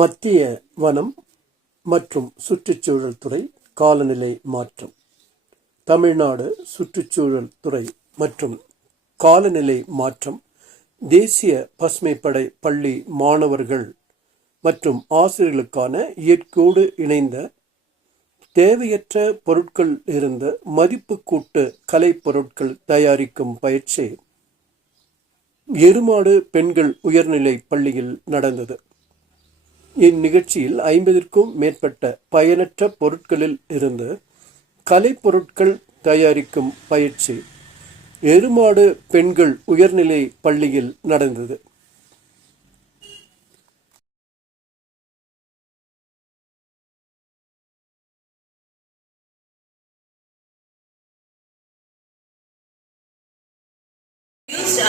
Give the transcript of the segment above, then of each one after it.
மத்திய வனம் மற்றும் சுற்றுச்சூழல் துறை காலநிலை மாற்றம். தமிழ்நாடு சுற்றுச்சூழல் துறை மற்றும் காலநிலை மாற்றம். தேசிய பசுமைப்படை பள்ளி மாணவர்கள் மற்றும் ஆசிரியர்களுக்கான இயற்கையோடு இணைந்த தேவையற்ற பொருட்கள் இருந்த மதிப்பு கூட்டு கலைப்பொருட்கள் தயாரிக்கும் பயிற்சி. எருமாடு பெண்கள் உயர்நிலை பள்ளியில் நடந்தது. இந்நிகழ்ச்சியில் ஐம்பதிற்கும் மேற்பட்ட பயனற்ற பொருட்களில் இருந்து கலைப்பொருட்கள் தயாரிக்கும் பயிற்சி. எருமாடு பெண்கள் உயர்நிலை பள்ளியில் நடந்தது.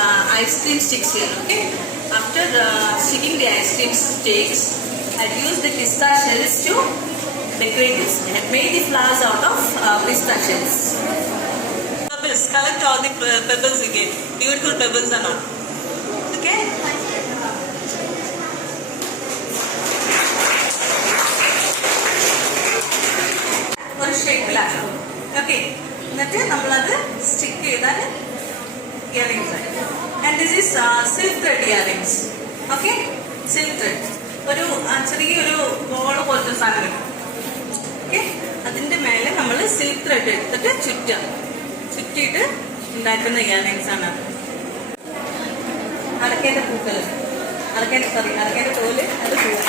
uh, ice cream sticks here, okay? After uh, sticking the ice cream sticks, I use the pista shells to decorate this. I have made the flowers out of uh, pista shells. Pebbles, collect all the pe- pebbles again. Beautiful pebbles and all. Okay? ഒരു ഷേപ്പിലാണ് okay എന്നിട്ട് നമ്മളത് stick ചെയ്താൽ earrings are. And this is uh, silk thread earrings. Okay? Silk thread. ഒരു ചെറിയൊരു ball പോലത്തെ സാധനം okay അതിന്റെ മേലെ നമ്മൾ സിൽക്ക് ത്രെഡ് എടുത്തിട്ട് ചുറ്റുക ചുറ്റിയിട്ട് ഉണ്ടാക്കുന്ന ഇയറിങ്സ് ആണ് അത് അലക്കേന്റെ പൂക്കൾ അലക്കേന്റെ സോറി അലക്കേന്റെ തോൽ അത് പൂവ്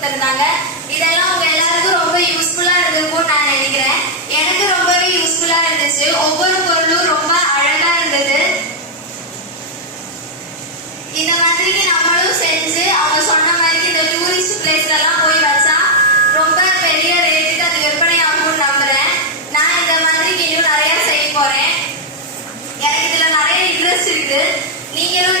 கொடுத்துருந்தாங்க. இதெல்லாம் உங்க எல்லாருக்கும் ரொம்ப யூஸ்ஃபுல்லா இருந்திருக்கும் நான் நினைக்கிறேன். எனக்கு ரொம்பவே யூஸ்ஃபுல்லா இருந்துச்சு. ஒவ்வொரு பொருளும் ரொம்ப அழகா இருந்தது. இந்த மாதிரி நம்மளும் செஞ்சு அவங்க சொன்ன மாதிரி இந்த டூரிஸ்ட் பிளேஸ்ல எல்லாம் போய் வச்சா ரொம்ப பெரிய ரேட்டுக்கு அது விற்பனை ஆகும்னு நம்புறேன். நான் இந்த மாதிரி இன்னும் நிறைய செய்ய போறேன். எனக்கு இதுல நிறைய இன்ட்ரெஸ்ட் இருக்கு. நீங்களும்